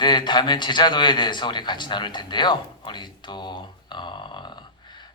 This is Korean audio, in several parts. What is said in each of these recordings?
네, 다음엔 제자도에 대해서 우리 같이 나눌 텐데요. 우리 또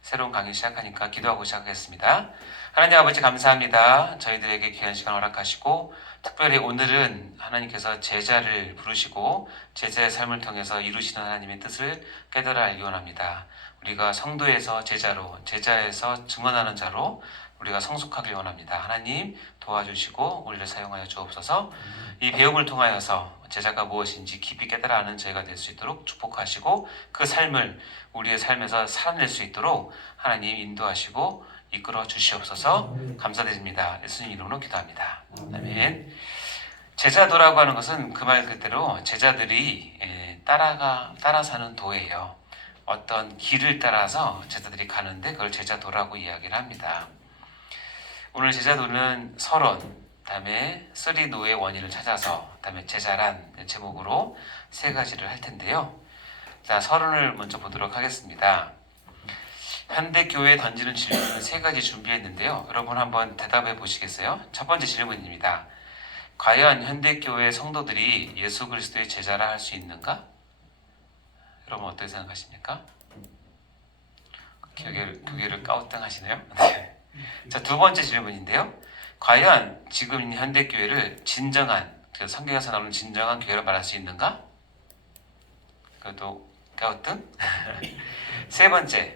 새로운 강의 시작하니까 기도하고 시작하겠습니다. 하나님 아버지 감사합니다. 저희들에게 귀한 시간 허락하시고 특별히 오늘은 하나님께서 제자를 부르시고 제자의 삶을 통해서 이루시는 하나님의 뜻을 깨달아 알기 원합니다. 우리가 성도에서 제자로, 제자에서 증언하는 자로 우리가 성숙하길 원합니다. 하나님 도와주시고 우리를 사용하여 주옵소서. 이 배움을 통하여서 제자가 무엇인지 깊이 깨달아 아는 저희가 될 수 있도록 축복하시고 그 삶을 우리의 삶에서 살아낼 수 있도록 하나님 인도하시고 이끌어 주시옵소서. 감사드립니다. 예수님 이름으로 기도합니다. 아멘. 제자도라고 하는 것은 그 말 그대로 제자들이 따라 사는 도예요. 어떤 길을 따라서 제자들이 가는데 그걸 제자도라고 이야기를 합니다. 오늘 제자도는 서론, 다음에 쓰리노의 원인을 찾아서, 다음에 제자란 제목으로 세 가지를 할 텐데요. 자, 서론을 먼저 보도록 하겠습니다. 현대교회에 던지는 질문은 세 가지 준비했는데요. 여러분 한번 대답해 보시겠어요? 첫 번째 질문입니다. 과연 현대교회 성도들이 예수 그리스도의 제자라 할 수 있는가? 여러분 어떻게 생각하십니까? 교계를 까우뚱하시네요. 네. 자, 두 번째 질문인데요. 과연 지금 현대교회를 진정한, 성경에서 나오는 진정한 교회로 말할 수 있는가? 그것도 까우뚱? 세 번째,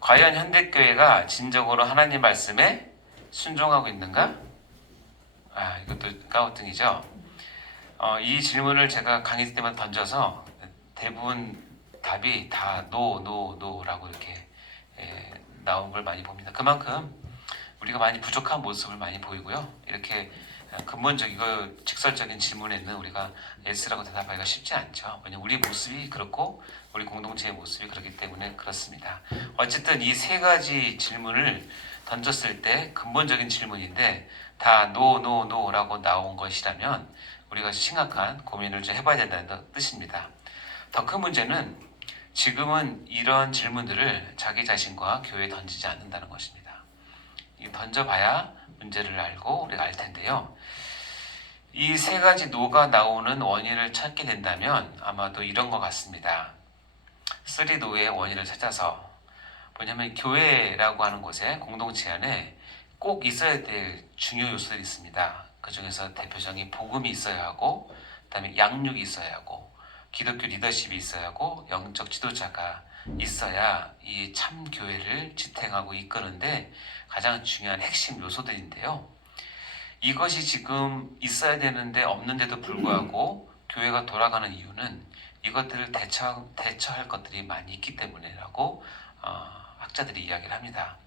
과연 현대교회가 진정으로 하나님 말씀에 순종하고 있는가? 이것도 까우뚱이죠. 이 질문을 제가 강의 때마다 던져서 대부분 답이 다 노라고 이렇게 나온 걸 많이 봅니다. 그만큼 우리가 많이 부족한 모습을 많이 보이고요. 이렇게 근본적이고 직설적인 질문에는 우리가 예스라고 대답하기가 쉽지 않죠. 왜냐하면 우리 모습이 그렇고 우리 공동체의 모습이 그렇기 때문에 그렇습니다. 어쨌든 이 세 가지 질문을 던졌을 때 근본적인 질문인데 다 노라고 나온 것이라면 우리가 심각한 고민을 좀 해봐야 된다는 뜻입니다. 더 큰 문제는 지금은 이런 질문들을 자기 자신과 교회에 던지지 않는다는 것입니다. 던져봐야 문제를 알고 우리가 알 텐데요. 이 세 가지 노가 나오는 원인을 찾게 된다면 아마도 이런 것 같습니다. 3노의 원인을 찾아서 뭐냐면 교회라고 하는 곳에 공동체 안에 꼭 있어야 될 중요 요소들이 있습니다. 그 중에서 대표적인 복음이 있어야 하고 그다음에 양육이 있어야 하고 기독교 리더십이 있어야 하고 영적 지도자가 있어야 이 참 교회를 지탱하고 이끄는데 가장 중요한 핵심 요소들인데요. 이것이 지금 있어야 되는데 없는데도 불구하고 교회가 돌아가는 이유는 이것들을 대처할 것들이 많이 있기 때문이라고 학자들이 이야기를 합니다.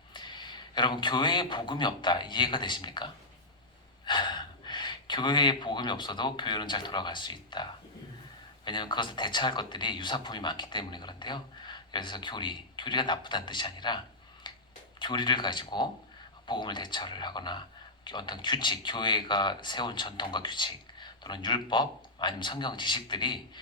여러분, 교회에 복음이 없다 이해가 되십니까? 교회에 복음이 없어도 교회는 잘 돌아갈 수 있다. 왜냐하면 그것을 대처할 것들이 유사품이 많기 때문에 그런데요. 그래서 교리가 나쁘다는 뜻이 아니라 교리를 가지고 복음을 대처를 하거나 어떤 규칙, 교회가 세운 전통과 규칙 또는 율법 아니면 성경 지식들이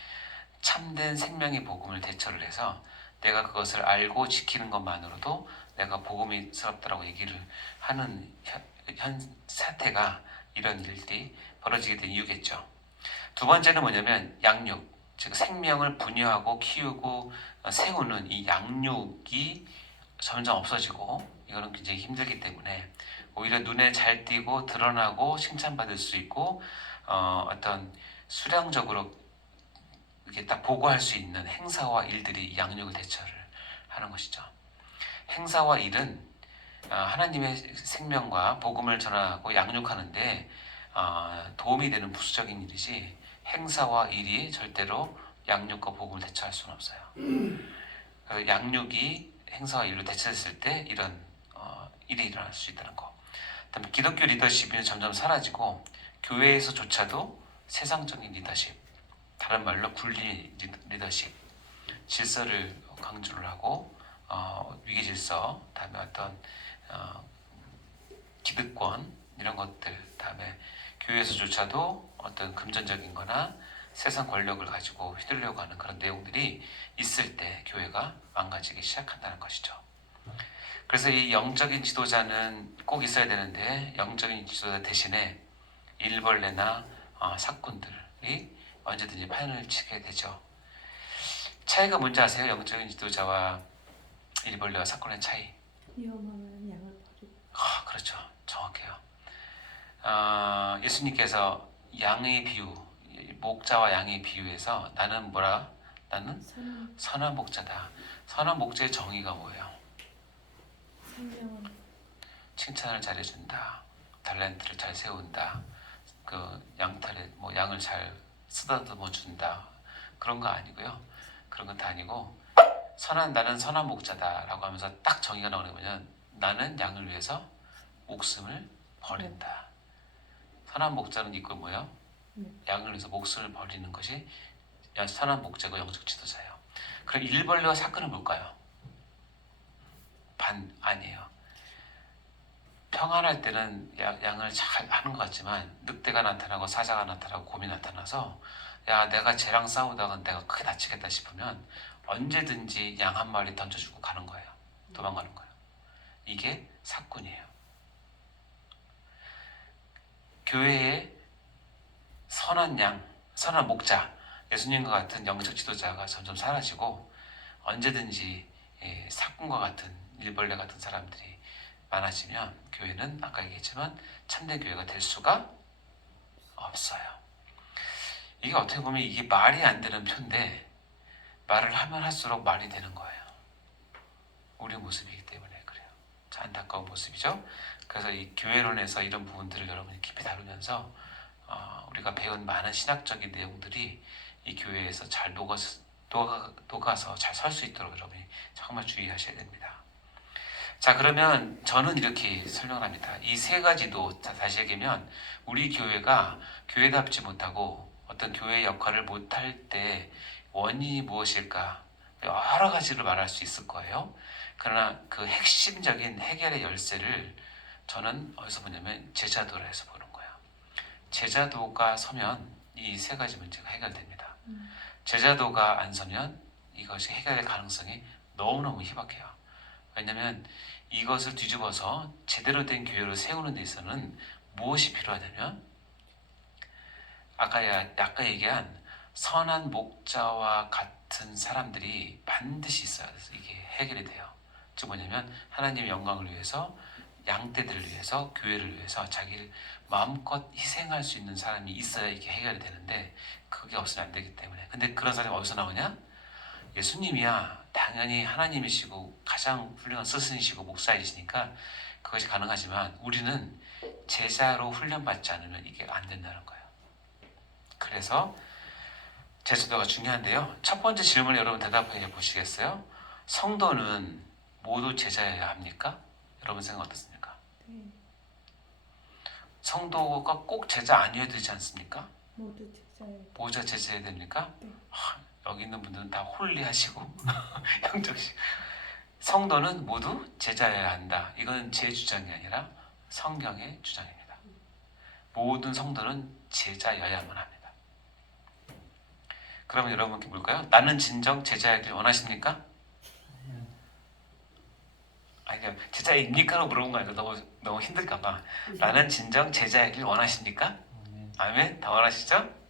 참된 생명의 복음을 대처를 해서 내가 그것을 알고 지키는 것만으로도 내가 복음이스럽다라고 얘기를 하는 현 사태가 이런 일들이 벌어지게 된 이유겠죠. 두 번째는 뭐냐면 양육, 즉 생명을 분유하고 키우고 세우는 이 양육이 점점 없어지고 이거는 굉장히 힘들기 때문에 오히려 눈에 잘 띄고 드러나고 칭찬받을 수 있고 어떤 수량적으로 이렇게 딱 보고할 수 있는 행사와 일들이 양육을 대처를 하는 것이죠. 행사와 일은 하나님의 생명과 복음을 전하고 양육하는데 도움이 되는 부수적인 일이지 행사와 일이 절대로 양육과 복음을 대처할 수는 없어요. 양육이 행사와 일로 대처했을 때 이런 일이 일어날 수 있다는 거. 그다음에 기독교 리더십이 점점 사라지고 교회에서조차도 세상적인 리더십, 다른 말로 굴리 리더십, 질서를 강조를 하고 위계 질서, 다음에 어떤 기득권 이런 것들, 다음에 교회에서조차도 어떤 금전적인 거나 세상 권력을 가지고 휘둘려고 하는 그런 내용들이 있을 때 교회가 망가지기 시작한다는 것이죠. 그래서 이 영적인 지도자는 꼭 있어야 되는데 영적인 지도자 대신에 일벌레나 사꾼들이 언제든지 판을 치게 되죠. 차이가 뭔지 아세요? 영적인 지도자와 일벌레와 사건의 차이. 위험하면 양을 버리고. 그렇죠. 정확해요. 예수님께서 양의 비유, 목자와 양의 비유에서 나는 뭐라? 나는 선한 목자다. 선한 목자의 정의가 뭐예요? 생명은 칭찬을 잘해준다. 달란트를 잘 세운다. 그 양털에 뭐 양을 잘 쓰다듬어 준다. 그런 거 아니고요. 그런 건 다 아니고 나는 선한 목자다라고 하면서 딱 정의가 나오는 게 뭐냐면 나는 양을 위해서 목숨을 버린다. 선한 목자는 이거 뭐예요? 양을 위해서 목숨을 버리는 것이 선한 목자고 영적 지도자예요. 그럼 일벌레와 사건은 뭘까요? 아니에요. 평안할 때는 양을 잘 하는 것 같지만 늑대가 나타나고 사자가 나타나고 곰이 나타나서 야 내가 쟤랑 싸우다가 내가 크게 다치겠다 싶으면 언제든지 양 한 마리 던져주고 가는 거예요. 도망가는 거예요. 이게 사꾼이에요. 교회에 선한 양, 선한 목자, 예수님과 같은 영적 지도자가 점점 사라지고 언제든지 사꾼과 같은 일벌레 같은 사람들이 많아지면 교회는 아까 얘기했지만 참된 교회가 될 수가 없어요. 이게 어떻게 보면 이게 말이 안 되는 표인데 말을 하면 할수록 말이 되는 거예요. 우리 모습이기 때문에 그래요. 참 안타까운 모습이죠. 그래서 이 교회론에서 이런 부분들을 여러분이 깊이 다루면서 우리가 배운 많은 신학적인 내용들이 이 교회에서 잘 녹아서 잘 설 수 있도록 여러분이 정말 주의하셔야 됩니다. 자, 그러면 저는 이렇게 설명을 합니다. 이 세 가지도 다시 얘기하면 우리 교회가 교회답지 못하고 어떤 교회의 역할을 못할 때 원인이 무엇일까? 여러 가지를 말할 수 있을 거예요. 그러나 그 핵심적인 해결의 열쇠를 저는 어디서 보냐면 제자도에서 보는 거예요. 제자도가 서면 이 세 가지 문제가 해결됩니다. 제자도가 안 서면 이것이 해결의 가능성이 너무너무 희박해요. 왜냐하면 이것을 뒤집어서 제대로 된 교회를 세우는 데 있어서는 무엇이 필요하냐면 아까 얘기한 선한 목자와 같은 사람들이 반드시 있어야 돼서 이게 해결이 돼요. 즉 뭐냐면 하나님의 영광을 위해서 양떼들을 위해서 교회를 위해서 자기를 마음껏 희생할 수 있는 사람이 있어야 이게 해결이 되는데 그게 없으면 안 되기 때문에. 근데 그런 사람이 어디서 나오냐? 예수님이야 당연히 하나님이시고 가장 훌륭한 스승이시고 목사이시니까 그것이 가능하지만 우리는 제자로 훈련받지 않으면 이게 안 된다는 거예요. 그래서 제자도가 중요한데요. 첫 번째 질문 여러분 대답해 보시겠어요? 성도는 모두 제자여야 합니까? 여러분 생각 어떻습니까? 네. 성도가 꼭 제자 아니어야 되지 않습니까? 모두 제자예요. 모자 제자여야 됩니까? 네. 여기 있는 분들은 다 홀리하시고 영적식. 성도는 모두 제자여야 한다. 이건 제 주장이 아니라 성경의 주장입니다. 모든 성도는 제자여야만 합니다. 그러면 여러분께 물까요? 나는 진정 제자이길 원하십니까? 아니 제자입니까로 물어본 거 아니라 너무 힘들까봐. 나는 진정 제자이길 원하십니까? 아멘. 다 원하시죠?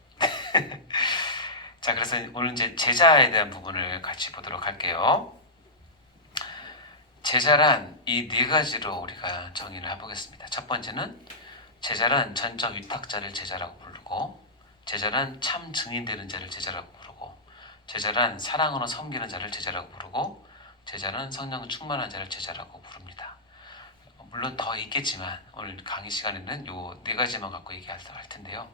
자, 그래서 오늘 이제 제자에 대한 부분을 같이 보도록 할게요. 제자란 이 네 가지로 우리가 정의를 해보겠습니다. 첫 번째는 제자란 전적 위탁자를 제자라고 부르고, 제자란 참 증인되는 자를 제자라고 부르고, 제자란 사랑으로 섬기는 자를 제자라고 부르고, 제자는 성령 충만한 자를 제자라고 부릅니다. 물론 더 있겠지만 오늘 강의 시간에는 요 네 가지만 갖고 얘기할 텐데요.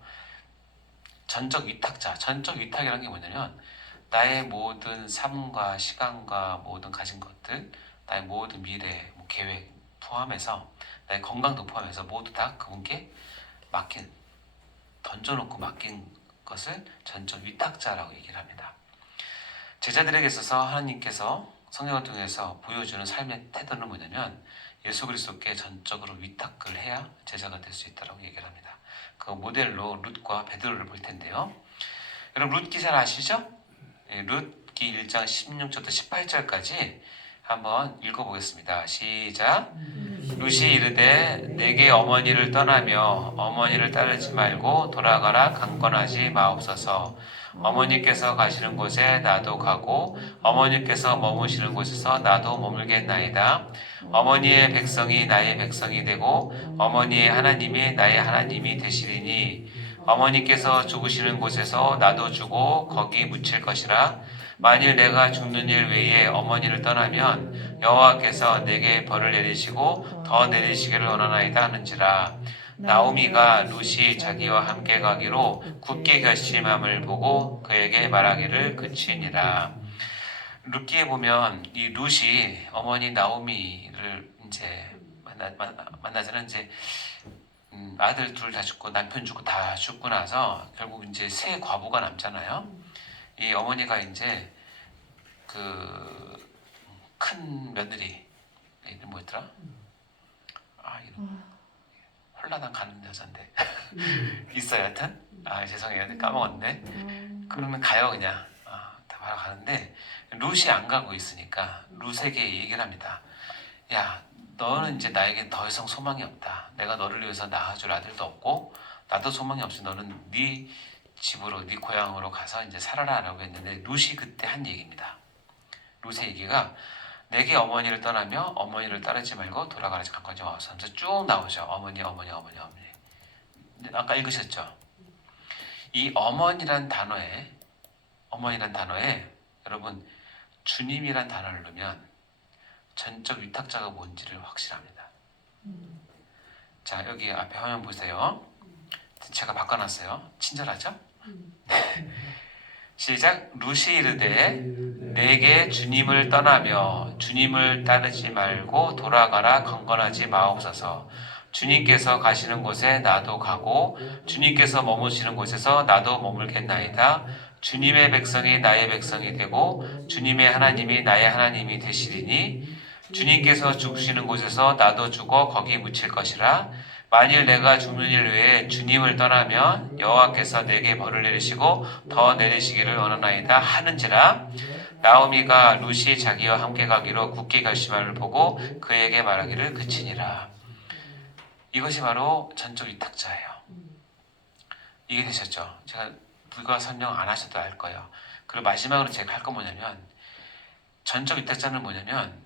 전적 위탁자, 전적 위탁이라는 게 뭐냐면 나의 모든 삶과 시간과 모든 가진 것들, 나의 모든 미래, 계획 포함해서 나의 건강도 포함해서 모두 다 그분께 던져놓고 맡긴 것을 전적 위탁자라고 얘기를 합니다. 제자들에게 있어서 하나님께서 성령을 통해서 보여주는 삶의 태도는 뭐냐면 예수 그리스도께 전적으로 위탁을 해야 제자가 될 수 있다고 얘기를 합니다. 그 모델로 룻과 베드로를 볼 텐데요. 여러분 룻기 잘 아시죠? 룻기 1장 16절부터 18절까지 한번 읽어보겠습니다. 시작. 룻이 이르되 내게 어머니를 떠나며 어머니를 따르지 말고 돌아가라 강권하지 마옵소서. 어머니께서 가시는 곳에 나도 가고 어머니께서 머무시는 곳에서 나도 머물겠나이다. 어머니의 백성이 나의 백성이 되고 어머니의 하나님이 나의 하나님이 되시리니 어머니께서 죽으시는 곳에서 나도 죽고 거기 묻힐 것이라. 만일 내가 죽는 일 외에 어머니를 떠나면 여호와께서 내게 벌을 내리시고 더 내리시기를 원하나이다 하는지라. 나오미가 룻이 자기와 함께 가기로 굳게 결심함을 보고 그에게 말하기를 그치니라. 룻기에 보면 이 룻이 어머니 나오미를 이제 만나서는 이제 아들 둘 다 죽고 남편 죽고 다 죽고 나서 결국 이제 새 과부가 남잖아요. 이 어머니가 이제 그 큰 며느리 이름 뭐였더라? 이름 홀라당 가는 여잔데 있어요. 하여튼 죄송해요. 까먹었네. 그러면 가요 그냥. 다 바로 가는데 룻이 안 가고 있으니까 룻에게 얘기를 합니다. 야, 너는 이제 나에게 더 이상 소망이 없다. 내가 너를 위해서 낳아줄 아들도 없고 나도 소망이 없이 너는 네 집으로 네 고향으로 가서 이제 살아라라고 했는데 룻이 그때 한 얘기입니다. 룻의 얘기가 내게 어머니를 떠나며 어머니를 따르지 말고 돌아가라 강권하지 마옵소서 하면서 쭉 나오죠. 어머니. 아까 읽으셨죠? 이 어머니란 단어에 여러분 주님이란 단어를 넣으면 전적 위탁자가 뭔지를 확실합니다. 자, 여기 앞에 화면 보세요. 제가 바꿔놨어요. 친절하죠? 시작. 룻이 이르되 내게 주님을 떠나며 주님을 따르지 말고 돌아가라 강권하지 마옵소서. 주님께서 가시는 곳에 나도 가고 주님께서 머무시는 곳에서 나도 머물겠나이다. 주님의 백성이 나의 백성이 되고 주님의 하나님이 나의 하나님이 되시리니 주님께서 죽으시는 곳에서 나도 죽어 거기 묻힐 것이라. 만일 내가 죽는 일 외에 주님을 떠나면 여호와께서 내게 벌을 내리시고 더 내리시기를 원하나이다 하는지라. 나오미가 룻이 자기와 함께 가기로 굳게 결심함을 보고 그에게 말하기를 그치니라. 이것이 바로 전적 위탁자예요. 이해되셨죠? 제가 불과 설명 안 하셔도 알 거예요. 그리고 마지막으로 제가 할 건 뭐냐면 전적 위탁자는 뭐냐면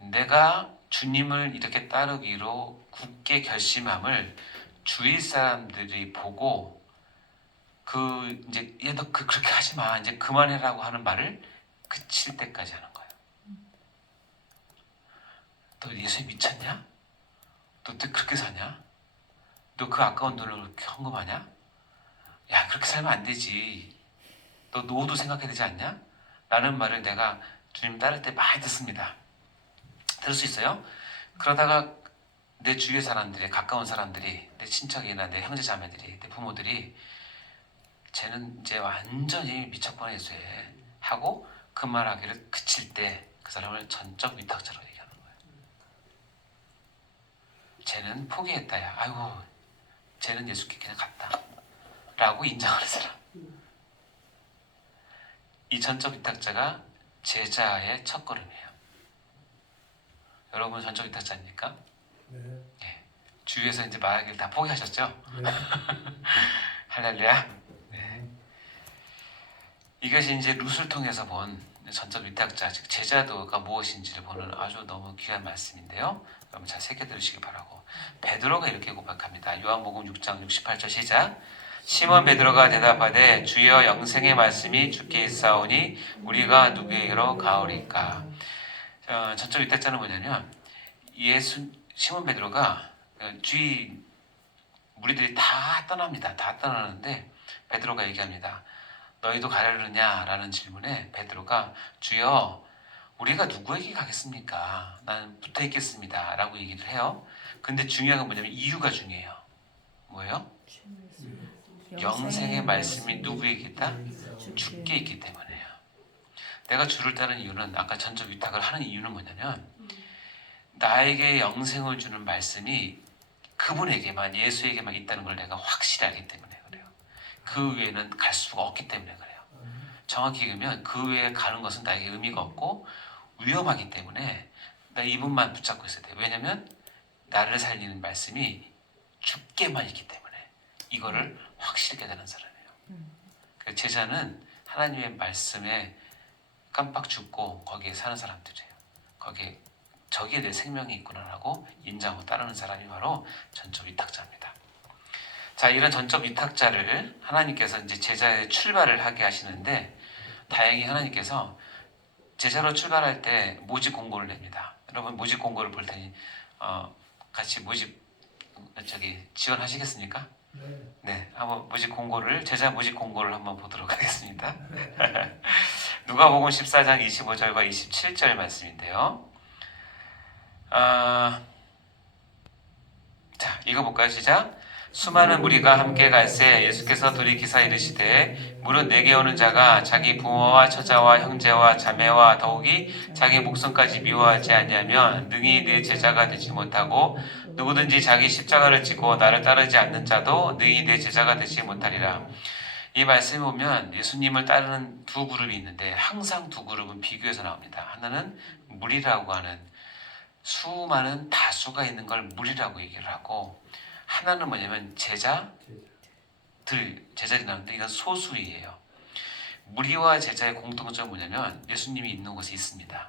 내가 주님을 이렇게 따르기로 굳게 결심함을 주위 사람들이 보고 이제 얘 너 그렇게 하지 마 이제 그만해라고 하는 말을 그칠 때까지 하는 거예요. 너 예수에 미쳤냐? 너 그렇게 사냐? 너 그 아까운 돈을 그렇게 헌금하냐? 야 그렇게 살면 안 되지. 너 노후도 생각해야 되지 않냐? 라는 말을 내가 주님 따를 때 많이 듣습니다. 들을 수 있어요? 그러다가 내 주위의 사람들이 가까운 사람들이 내 친척이나 내 형제 자매들이 내 부모들이 쟤는 이제 완전히 미쳤구나 예수에 하고 그 말하기를 그칠 때 그 사람을 전적 위탁자로 얘기하는 거예요. 쟤는 포기했다 야 아이고 쟤는 예수께 그냥 갔다 라고 인정하는 사람. 이 전적 위탁자가 제자의 첫걸음이에요. 여러분 전적 위탁자입니까? 네. 네. 주위에서 이제 말하기를 다 포기하셨죠? 네. 할렐루야. 네. 이것이 이제 룻을 통해서 본 전적 위탁자, 즉 제자도가 무엇인지를 보는 아주 너무 귀한 말씀인데요. 여러분 잘 새겨 들으시기 바라고. 베드로가 이렇게 고백합니다. 요한복음 6장 68절 시작. 시몬 베드로가 대답하되 주여 영생의 말씀이 주께 있사오니 우리가 누구에게로 가오리까. 전적 위탁자는 뭐냐면 시몬 베드로가 주위 무리들이 다 떠납니다. 다 떠나는데 베드로가 얘기합니다. 너희도 가려느냐? 라는 질문에 베드로가 주여 우리가 누구에게 가겠습니까? 나는 붙어 있겠습니다. 라고 얘기를 해요. 근데 중요한 건 뭐냐면 이유가 중요해요. 뭐예요? 영생의 말씀이 누구에게 있다? 주께 있기 때문에요. 내가 주를 따르는 이유는 아까 전적 위탁을 하는 이유는 뭐냐면 나에게 영생을 주는 말씀이 그분에게만 예수에게만 있다는 걸 내가 확실히 알기 때문에 그래요. 그 외에는 갈 수가 없기 때문에 그래요. 정확히 얘기하면 그 외에 가는 것은 나에게 의미가 없고 위험하기 때문에 나 이분만 붙잡고 있어야 돼. 왜냐면 나를 살리는 말씀이 죽게만 있기 때문에 이거를 확실히 깨달은 사람이에요. 그 제자는 하나님의 말씀에 깜빡 죽고 거기에 사는 사람들이에요. 거기에 저기에 내 생명이 있구나라고 인정하고 따르는 사람이 바로 전적 위탁자입니다. 자, 이런 전적 위탁자를 하나님께서 이제 제자의 출발을 하게 하시는데 다행히 하나님께서 제자로 출발할 때 모집 공고를 냅니다. 여러분 모집 공고를 볼 테니 같이 모집 지원하시겠습니까? 네, 한번 제자 모집 공고를 한번 보도록 하겠습니다. 누가복음 14장 25절과 27절 말씀인데요. 자, 읽어볼까요? 시작. 수많은 무리가 함께 갈새 예수께서 돌이키사 이르시되 무릇 내게 오는 자가 자기 부모와 처자와 형제와 자매와 더욱이 자기 목숨까지 미워하지 아니하면 능히 내 제자가 되지 못하고 누구든지 자기 십자가를 지고 나를 따르지 않는 자도 능히 내 제자가 되지 못하리라. 이 말씀에 보면 예수님을 따르는 두 그룹이 있는데 항상 두 그룹은 비교해서 나옵니다. 하나는 무리라고 하는 수많은 다수가 있는 걸 무리라고 얘기를 하고, 하나는 뭐냐면 제자들이 나오는데 이건 소수이에요. 무리와 제자의 공통점은 뭐냐면 예수님이 있는 곳에 있습니다.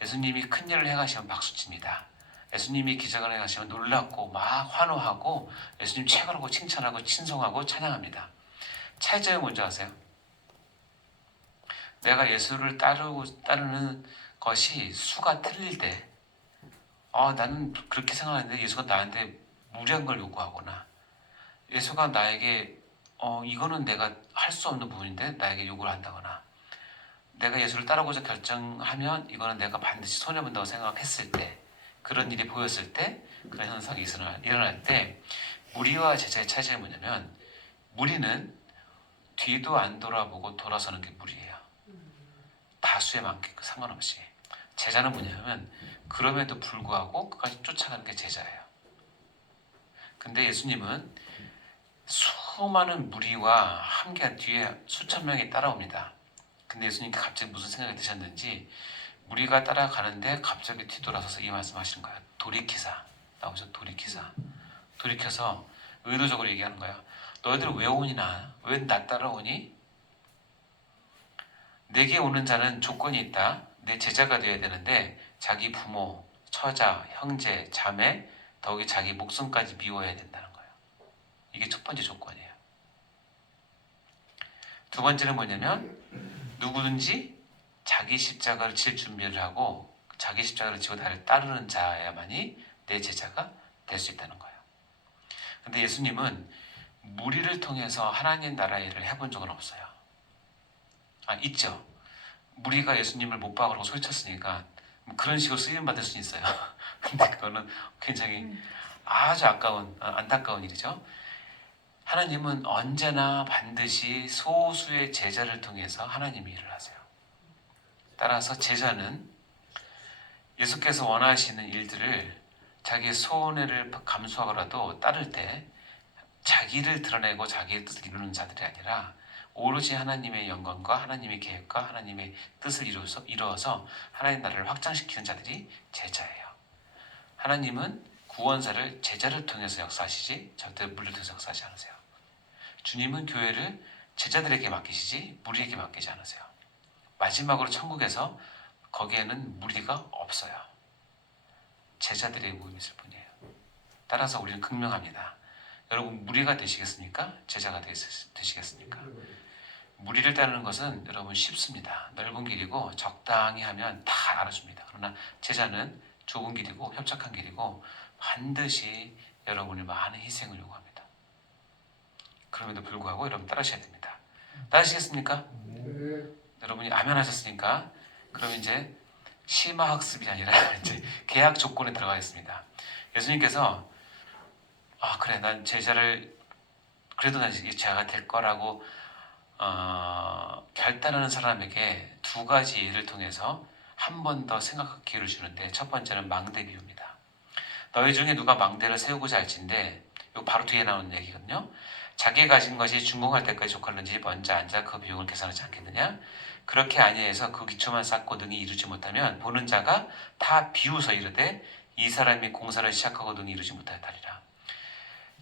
예수님이 큰 일을 행하시면 박수칩니다. 예수님이 기적을 행하시면 놀랍고 막 환호하고 예수님 최고라고 칭찬하고 친송하고 찬양합니다. 차이점이 뭔지 아세요? 내가 예수를 따르는 것이 수가 틀릴 때 나는 그렇게 생각하는데 예수가 나한테 무리한 걸 요구하거나 예수가 나에게 이거는 내가 할 수 없는 부분인데 나에게 요구를 한다거나 내가 예수를 따르고자 결정하면 이거는 내가 반드시 손해본다고 생각했을 때 그런 일이 보였을 때 그런 현상이 일어날 때 무리와 제자의 차이점이 뭐냐면 무리는 뒤도 안 돌아보고 돌아서는 게 무리예요. 다수에 많게 상관없이. 제자는 뭐냐면 그럼에도 불구하고 끝까지 쫓아가는 게 제자예요. 근데 예수님은 수많은 무리와 함께 뒤에 수천 명이 따라옵니다. 근데 예수님께 갑자기 무슨 생각이 드셨는지 무리가 따라가는데 갑자기 뒤돌아서서 이 말씀하시는 거예요. 돌이키사. 나오죠? 돌이켜서 의도적으로 얘기하는 거예요. 너희들 왜 오니나? 왜 나 따라오니? 내게 오는 자는 조건이 있다. 내 제자가 되어야 되는데 자기 부모, 처자, 형제, 자매, 더욱이 자기 목숨까지 미워해야 된다는 거예요. 이게 첫 번째 조건이에요. 두 번째는 뭐냐면 누구든지 자기 십자가를 질 준비를 하고 자기 십자가를 지고 나를 따르는 자야만이 내 제자가 될 수 있다는 거예요. 근데 예수님은 무리를 통해서 하나님 나라 일을 해본 적은 없어요. 있죠. 무리가 예수님을 못 박으라고 소리쳤으니까 그런 식으로 쓰임 받을 수는 있어요. 근데 그거는 굉장히 아주 안타까운 일이죠. 하나님은 언제나 반드시 소수의 제자를 통해서 하나님이 일을 하세요. 따라서 제자는 예수께서 원하시는 일들을 자기의 손해를 감수하고라도 따를 때 자기를 드러내고 자기의 뜻을 이루는 자들이 아니라 오로지 하나님의 영광과 하나님의 계획과 하나님의 뜻을 이루어서 하나님 나라를 확장시키는 자들이 제자예요. 하나님은 구원사를 제자를 통해서 역사하시지 절대 무리를 통해서 역사하지 않으세요. 주님은 교회를 제자들에게 맡기시지 무리에게 맡기지 않으세요. 마지막으로 천국에서 거기에는 무리가 없어요. 제자들의 모임이 있을 뿐이에요. 따라서 우리는 극명합니다. 여러분 무리가 되시겠습니까? 제자가 되시겠습니까? 무리를 따르는 것은 여러분 쉽습니다. 넓은 길이고 적당히 하면 다 알아줍니다. 그러나 제자는 좁은 길이고 협착한 길이고 반드시 여러분이 많은 희생을 요구합니다. 그럼에도 불구하고 여러분 따르셔야 됩니다. 따르시겠습니까? 네. 여러분이 아멘 하셨으니까 그럼 이제 심화학습이 아니라 이제 계약 조건에 들어가겠습니다. 예수님께서 그래 난 제자를 그래도 난 제자가 될 거라고 결단하는 사람에게 두 가지 예를 통해서 한 번 더 생각할 기회를 주는데 첫 번째는 망대 비유입니다. 너희 중에 누가 망대를 세우고자 할진대 이거 바로 뒤에 나오는 얘기거든요. 자기가 가진 것이 준공할 때까지 족할는지 먼저 앉아 그 비용을 계산하지 않겠느냐? 그렇게 아니해서 그 기초만 쌓고 능히 이루지 못하면 보는 자가 다 비웃어 이르되 이 사람이 공사를 시작하고 능히 이루지 못하였다리라.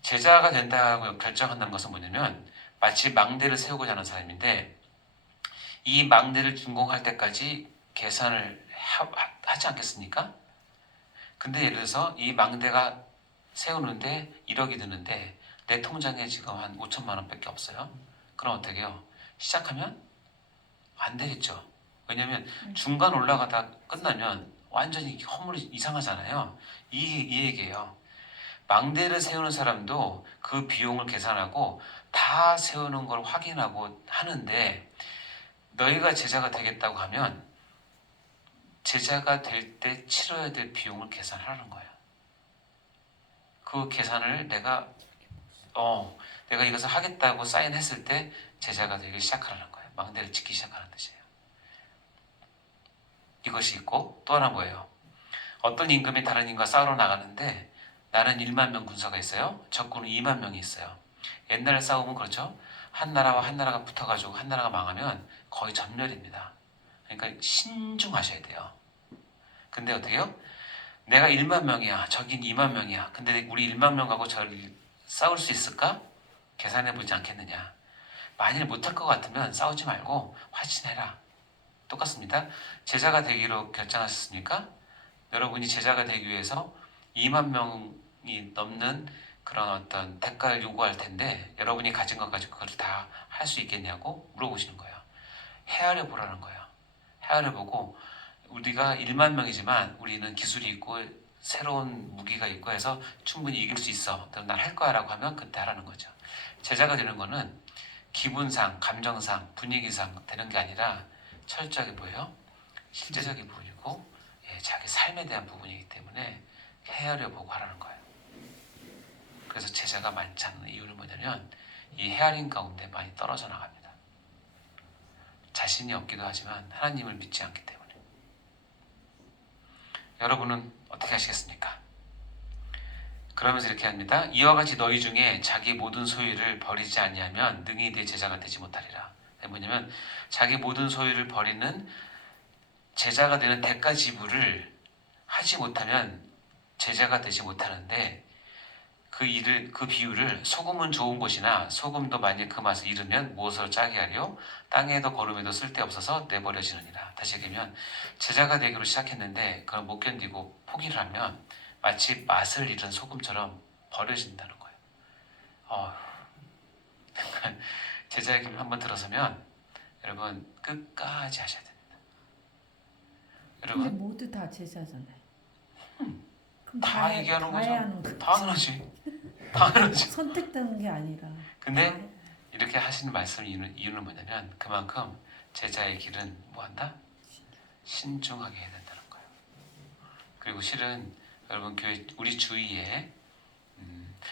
제자가 된다고 결정한다는 것은 뭐냐면 마치 망대를 세우고자 하는 사람인데 이 망대를 준공할 때까지 계산을 하지 않겠습니까? 근데 예를 들어서 이 망대가 세우는데 1억이 드는데 내 통장에 지금 한 5천만 원밖에 없어요. 그럼 어떻게 해요? 시작하면 안 되겠죠. 왜냐면 중간 올라가다 끝나면 완전히 허물이 이상하잖아요. 이 얘기예요. 망대를 세우는 사람도 그 비용을 계산하고 다 세우는 걸 확인하고 하는데 너희가 제자가 되겠다고 하면 제자가 될 때 치러야 될 비용을 계산하라는 거예요. 그 계산을 내가 이것을 하겠다고 사인했을 때 제자가 되기 시작하라는 거예요. 망대를 짓기 시작하는 뜻이에요. 이것이 있고 또 하나 뭐예요? 어떤 임금이 다른 임금과 싸우러 나가는데 나는 1만 명 군사가 있어요. 적군은 2만 명이 있어요. 옛날 싸움은 그렇죠. 한 나라와 한 나라가 붙어가지고 한 나라가 망하면 거의 전멸입니다. 그러니까 신중하셔야 돼요. 근데 어떻게 해요? 내가 1만 명이야. 적인 2만 명이야. 근데 우리 1만 명하고 저를 싸울 수 있을까? 계산해보지 않겠느냐. 만일 못할 것 같으면 싸우지 말고 화친해라. 똑같습니다. 제자가 되기로 결정하셨습니까? 여러분이 제자가 되기 위해서 2만 명이 넘는 그런 어떤 대가를 요구할 텐데 여러분이 가진 것 가지고 그걸 다 할 수 있겠냐고 물어보시는 거예요. 헤아려 보라는 거예요. 헤아려 보고 우리가 1만 명이지만 우리는 기술이 있고 새로운 무기가 있고 해서 충분히 이길 수 있어. 난 할 거야 라고 하면 그때 하라는 거죠. 제자가 되는 거는 기분상, 감정상, 분위기상 되는 게 아니라 철저하게 뭐예요? 실제적인 부분이고 자기 삶에 대한 부분이기 때문에 헤아려 보고 하라는 거예요. 그래서 제자가 많지 않은 이유는 뭐냐면 이 헤아림 가운데 많이 떨어져 나갑니다. 자신이 없기도 하지만 하나님을 믿지 않기 때문에. 여러분은 어떻게 하시겠습니까? 그러면서 이렇게 합니다. 이와 같이 너희 중에 자기 모든 소유를 버리지 아니하면 능히 내 제자가 되지 못하리라. 뭐냐면 자기 모든 소유를 버리는 제자가 되는 대가 지불을 하지 못하면 제자가 되지 못하는데 그 비유를 소금은 좋은 것이나 소금도 만일 그 맛을 잃으면 무엇으로 짜게 하려 땅에도 거름에도 쓸데없어서 내버려지느니라. 다시 얘기하면 제자가 되기로 시작했는데 그걸 못 견디고 포기를 하면 마치 맛을 잃은 소금처럼 버려진다는 거예요. 제자의 길을 한번 들어서면 여러분 끝까지 하셔야 됩니다. 근데 여러분 모두 다 제자잖아요. 그럼 다 얘기하는 다 거죠. 해야 하는 거죠. 당연하지. 선택되는 게 아니라. 근데 다 해. 이렇게 하시는 말씀 이유는 뭐냐면 그만큼 제자의 길은 뭐한다? 신중하게 해야 된다는 거예요. 그리고 실은 여러분 교회 우리 주위에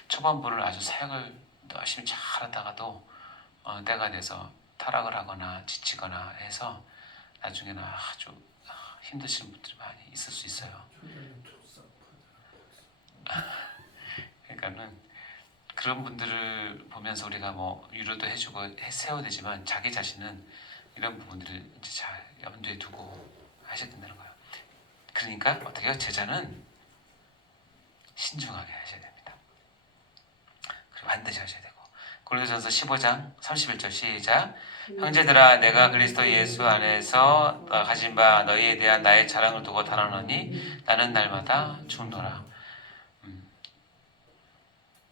초반부를 아주 사역을 열심히 잘하다가도 때가 돼서 타락을 하거나 지치거나 해서 나중에는 아주 힘드신 분들이 많이 있을 수 있어요. 그러니까는 그런 분들을 보면서 우리가 뭐 위로도 해주고 세워야 되지만 자기 자신은 이런 부분들을 이제 잘 염두에 두고 하셔야 된다는 거예요. 그러니까 어떻게 해요? 제자는 신중하게 하셔야 됩니다. 그리고 반드시 하셔야 되고 고린도전서 15장 31절 시작. 형제들아 내가 그리스도 예수 안에서 가진 바 너희에 대한 나의 자랑을 두고 달아노니 나는 날마다 죽노라.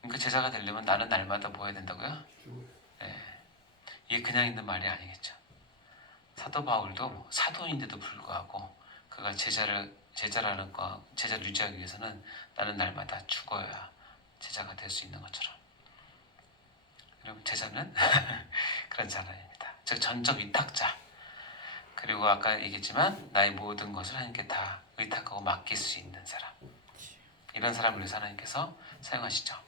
그러니까 제자가 되려면 나는 날마다 뭐 해야 된다고요? 네. 이게 그냥 있는 말이 아니겠죠. 사도 바울도 사도인데도 불구하고 그가 제자를 유지하기 위해서는 나는 날마다 죽어야 제자가 될 수 있는 것처럼. 여러분 제자는 그런 사람입니다. 즉 전적 위탁자. 그리고 아까 얘기했지만 나의 모든 것을 하나님께 다 의탁하고 맡길 수 있는 사람. 이런 사람을 위해서 하나님께서 사용하시죠.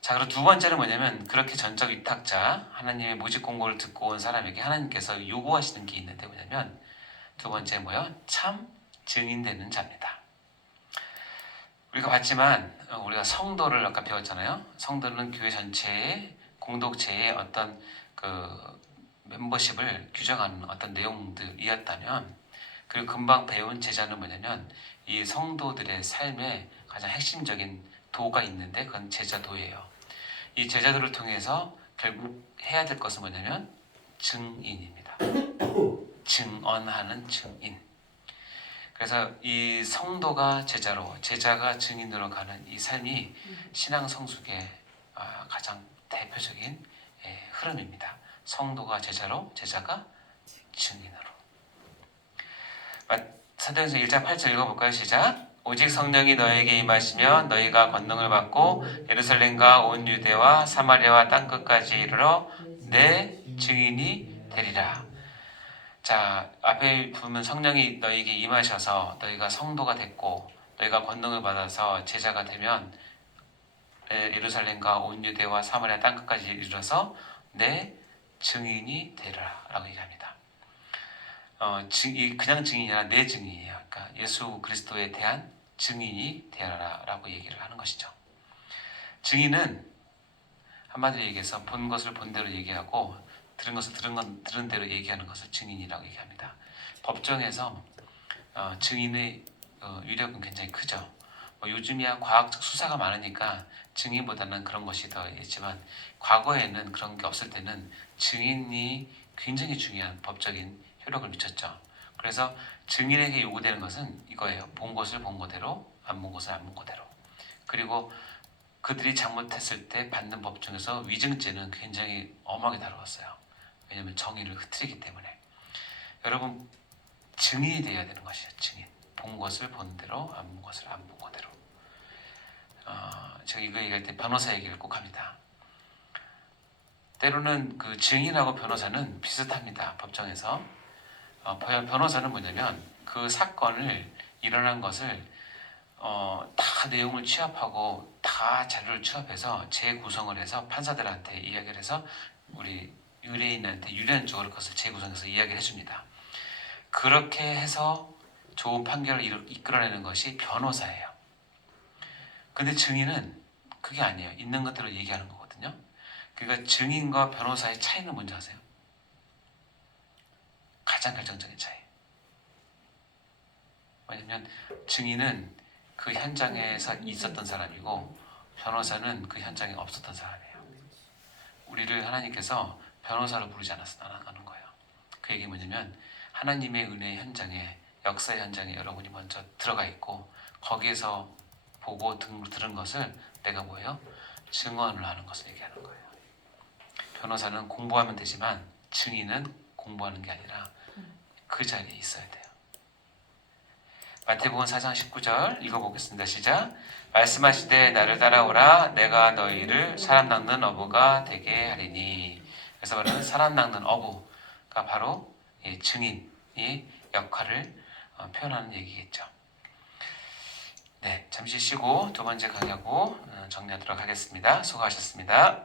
자, 그리고 두 번째는 뭐냐면 그렇게 전적 위탁자 하나님의 모집 공고를 듣고 온 사람에게 하나님께서 요구하시는 게 있는데 뭐냐면 두 번째 뭐요? 참 증인되는 자입니다. 우리가 봤지만 우리가 성도를 아까 배웠잖아요. 성도는 교회 전체의 공동체의 어떤 그 멤버십을 규정하는 어떤 내용들이었다면, 그리고 금방 배운 제자는 뭐냐면 이 성도들의 삶에 가장 핵심적인 도가 있는데 그건 제자도예요. 이 제자도를 통해서 결국 해야 될 것은 뭐냐면 증인입니다. 증언하는 증인. 그래서 이 성도가 제자로, 제자가 증인으로 가는 이 삶이 신앙 성숙의 가장 대표적인 흐름입니다. 성도가 제자로, 제자가 증인으로. 사도행전 1장 8절 읽어볼까요? 시작. 오직 성령이 너에게 임하시면 너희가 권능을 받고 예루살렘과 온 유대와 사마리아와 땅끝까지 이르러 내 증인이 되리라. 자, 앞에 보면 성령이 너희에게 임하셔서 너희가 성도가 됐고 너희가 권능을 받아서 제자가 되면 예루살렘과 온 유대와 사마리아 땅끝까지 이르러서 내 증인이 되리라 라고 얘기합니다. 그냥 증인이 아니라 내 증인이에요. 그러니까 예수 그리스도에 대한 증인이 되어라 라고 얘기를 하는 것이죠. 증인은 한마디로 얘기해서 본 것을 본 대로 얘기하고 들은 것을 들은 대로 얘기하는 것을 증인이라고 얘기합니다. 법정에서 증인의 위력은 굉장히 크죠. 요즘이야 과학적 수사가 많으니까 증인보다는 그런 것이 더 있지만 과거에는 그런 게 없을 때는 증인이 굉장히 중요한 법적인 효력을 미쳤죠. 그래서 증인에게 요구되는 것은 이거예요. 본 것을 본 거대로, 안 본 것을 안 본 거대로. 그리고 그들이 잘못했을 때 받는 법 중에서 위증죄는 굉장히 엄하게 다루었어요. 왜냐하면 정의를 흐트리기 때문에. 여러분, 증인이 되어야 되는 것이에요. 증인. 본 것을 본 대로, 안 본 것을 안 본 거대로. 제가 이거 얘기할 때 변호사 얘기를 꼭 합니다. 때로는 그 증인하고 변호사는 비슷합니다. 법정에서. 변호사는 뭐냐면 그 사건을 일어난 것을 다 내용을 취합하고 다 자료를 취합해서 재구성을 해서 판사들한테 이야기를 해서 우리 의뢰인한테 유리한쪽으로 그것을 재구성해서 이야기를 해줍니다. 그렇게 해서 좋은 판결을 이끌어내는 것이 변호사예요. 근데 증인은 그게 아니에요. 있는 것대로 얘기하는 거거든요. 그러니까 증인과 변호사의 차이는 뭔지 아세요? 가장 결정적인 차이. 왜냐면 증인은 그 현장에서 있었던 사람이고 변호사는 그 현장에 없었던 사람이에요. 우리를 하나님께서 변호사로 부르지 않았는 거예요. 그 얘기 뭐냐면 하나님의 은혜의 현장에, 역사의 현장에 여러분이 먼저 들어가 있고 거기에서 보고 들은 것을 내가 뭐예요? 증언을 하는 것을 얘기하는 거예요. 변호사는 공부하면 되지만 증인은 공부하는 게 아니라 그 자리에 있어야 돼요. 마태복음 4장 19절 읽어보겠습니다. 시작. 말씀하시되 나를 따라오라 내가 너희를 사람 낚는 어부가 되게 하리니. 그래서 말하는 사람 낚는 어부가 바로 증인의 역할을 표현하는 얘기겠죠. 네, 잠시 쉬고 두 번째 강의하고 정리하도록 하겠습니다. 수고하셨습니다.